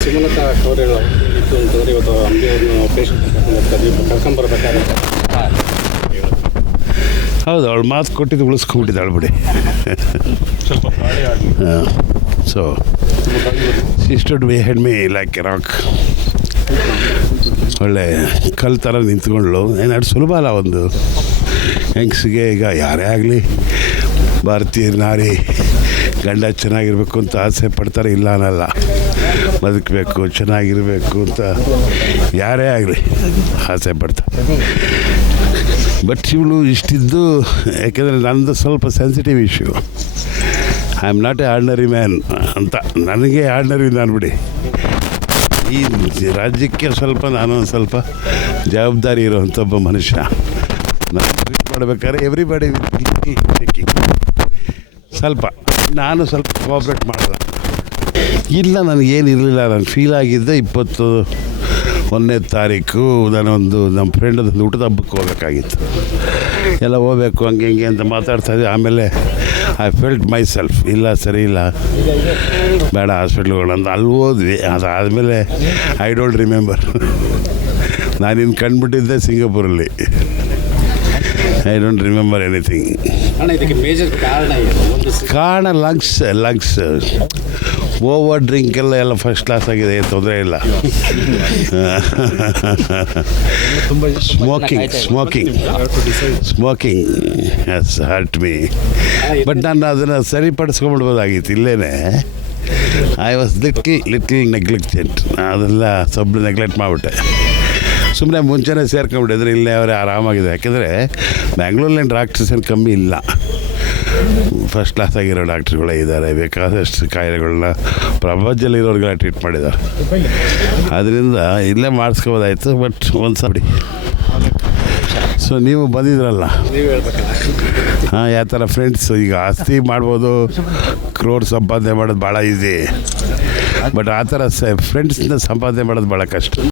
ಸುಮಲತಾ ಕವರೇಳು ಇತ್ತು ಅಂತಂದರೆ ಇವತ್ತು ಅಂಬಿಯನ್ನು ಪೇಷಂಟ್ ಕರ್ಕೊಂಬರ್ಬೇಕಾದ್ರೆ ಹೌದು ಅವಳು ಮಾತು ಕೊಟ್ಟಿದ್ದು ಉಳಿಸ್ಕೊಂಡ್ಬಿಟ್ಟಿದ್ದಾಳೆ ಬಿಡಿ. So sister be head me like rock ಒಳ್ಳೆ ಕಲ್ ಥರ ನಿಂತ್ಕೊಂಡ್ಳು. ಏನಾದ್ರು ಸುಲಭ ಅಲ್ಲ ಒಂದು. ಹೆಂಗಸಿಗೆ ಈಗ ಯಾರೇ ಆಗಲಿ ಭಾರತೀಯ ನಾರಿ ಗಂಡ ಚೆನ್ನಾಗಿರಬೇಕು ಅಂತ ಆಸೆ ಪಡ್ತಾರೆ, ಇಲ್ಲ ಅನ್ನಲ್ಲ. ಬದುಕಬೇಕು, ಚೆನ್ನಾಗಿರಬೇಕು ಅಂತ ಯಾರೇ ಆಗಲಿ ಆಸೆ ಪಡ್ತಾರೆ. ಬಟ್ ಇವಳು ಇಷ್ಟಿದ್ದು, ಯಾಕೆಂದರೆ ನನ್ನದು ಸ್ವಲ್ಪ sensitive issue I am not a ordinary man ಅಂತ. ನನಗೆ ಆರ್ಡಿನರಿ ನಾನು ಬಿಡಿ ಈ ರಾಜ್ಯಕ್ಕೆ ಸ್ವಲ್ಪ, ನಾನು ಸ್ವಲ್ಪ ಜವಾಬ್ದಾರಿ ಇರುವಂಥ ಒಬ್ಬ ಮನುಷ್ಯ. ನಾನು ಟ್ರೀಟ್ ಮಾಡಬೇಕಾದ್ರೆ ಎವ್ರಿಬಡಿ ಸ್ವಲ್ಪ, ನಾನು ಸ್ವಲ್ಪ ಕೋಆಪ್ರೇಟ್ ಮಾಡಿದೆ. ಇಲ್ಲ ನನಗೇನು ಇರಲಿಲ್ಲ. ನಾನು ಫೀಲ್ ಆಗಿದ್ದೆ ಇಪ್ಪತ್ತು ಒಂದನೇ ತಾರೀಕು. ನಾನೊಂದು ನಮ್ಮ ಫ್ರೆಂಡದೊಂದು ಊಟದ ಹಬ್ಬಕ್ಕೆ ಹೋಗ್ಬೇಕಾಗಿತ್ತು. ಎಲ್ಲ ಹೋಗ್ಬೇಕು, ಹಂಗೆ ಹಿಂಗೆ ಅಂತ ಮಾತಾಡ್ತಾ ಇದ್ದೆ. ಆಮೇಲೆ ಐ ಫೆಲ್ಟ್ ಮೈ ಸೆಲ್ಫ್ ಇಲ್ಲ, ಸರಿ ಇಲ್ಲ. ಬೇಡ ಹಾಸ್ಪಿಟ್ಲ್ಗಳು ಅಂತ. ಅಲ್ಲಿ ಹೋದ್ವಿ. ಅದಾದಮೇಲೆ ಐ ಡೋಂಟ್ ರಿಮೆಂಬರ್ ನಾನಿನ್ನು ಕಂಡುಬಿಟ್ಟಿದ್ದೆ ಸಿಂಗಾಪುರಲ್ಲಿ. ಐ ಡೋಂಟ್ ರಿಮೆಂಬರ್ ಎನಿಥಿಂಗ್ ಅಣ್ಣ ಇದಕ್ಕೆ ಮೇಜರ್ ಕಾರಣ ಏನು? ಒಂದು ಸಿ- ಕಾರಣ ಲಂಗ್ಸ್ ಲಂಗ್ಸ್ ಓವರ್ ಡ್ರಿಂಕ್ ಎಲ್ಲ ಎಲ್ಲ ಫಸ್ಟ್ ಕ್ಲಾಸ್ ಆಗಿದೆ ಏನು ತೊಂದರೆ ಇಲ್ಲ. Smoking smoking smoking has hurt me but ನಾನು ಅದನ್ನು ಸರಿಪಡಿಸ್ಕೊಂಬಿಡ್ಬೋದಾಗಿತ್ತು ಇಲ್ಲೇ I was little little neglected ಅದೆಲ್ಲ ಸಬ್ ನೆಗ್ಲೆಕ್ಟ್ ಮಾಡಿಬಿಟ್ಟೆ. ಸುಮ್ಮನೆ ಮುಂಚೆನೇ ಸೇರ್ಕೊಂಡ್ಬಿಟ್ಟಿದ್ರೆ ಇಲ್ಲೇ ಅವರೇ ಆರಾಮಾಗಿದೆ. ಯಾಕೆಂದರೆ ಬ್ಯಾಂಗ್ಳೂರಲ್ಲಿ ಡಾಕ್ಟರ್ಸ್ ಏನು ಕಮ್ಮಿ ಇಲ್ಲ. ಫಸ್ಟ್ ಕ್ಲಾಸ್ ಆಗಿರೋ ಡಾಕ್ಟ್ರುಗಳೇ ಇದ್ದಾರೆ. ಬೇಕಾದಷ್ಟು ಕಾಯಿಲೆಗಳನ್ನ ಪ್ರಪಂಚದಲ್ಲಿರೋರಿಗೆಲ್ಲ ಟ್ರೀಟ್ ಮಾಡಿದ್ದಾರೆ. ಅದರಿಂದ ಇಲ್ಲೇ ಮಾಡಿಸ್ಕೋಬೋದಾಯ್ತು ಬಟ್ ಒಂದು ಸಾರಿ ಸೊ ನೀವು ಬಂದಿದ್ರಲ್ಲ? ಹಾಂ, ಯಾವ ಥರ ಫ್ರೆಂಡ್ಸ್ ಈಗ ಆಸ್ತಿ ಮಾಡ್ಬೋದು ಕ್ರೋರ್ ಸಂಪಾದನೆ ಮಾಡೋದು ಭಾಳ ಈಸಿ ಬಟ್ ಆ ಥರ ಸ ಫ್ರೆಂಡ್ಸ್ನ ಸಂಪಾದನೆ ಮಾಡೋದು ಭಾಳ ಕಷ್ಟ.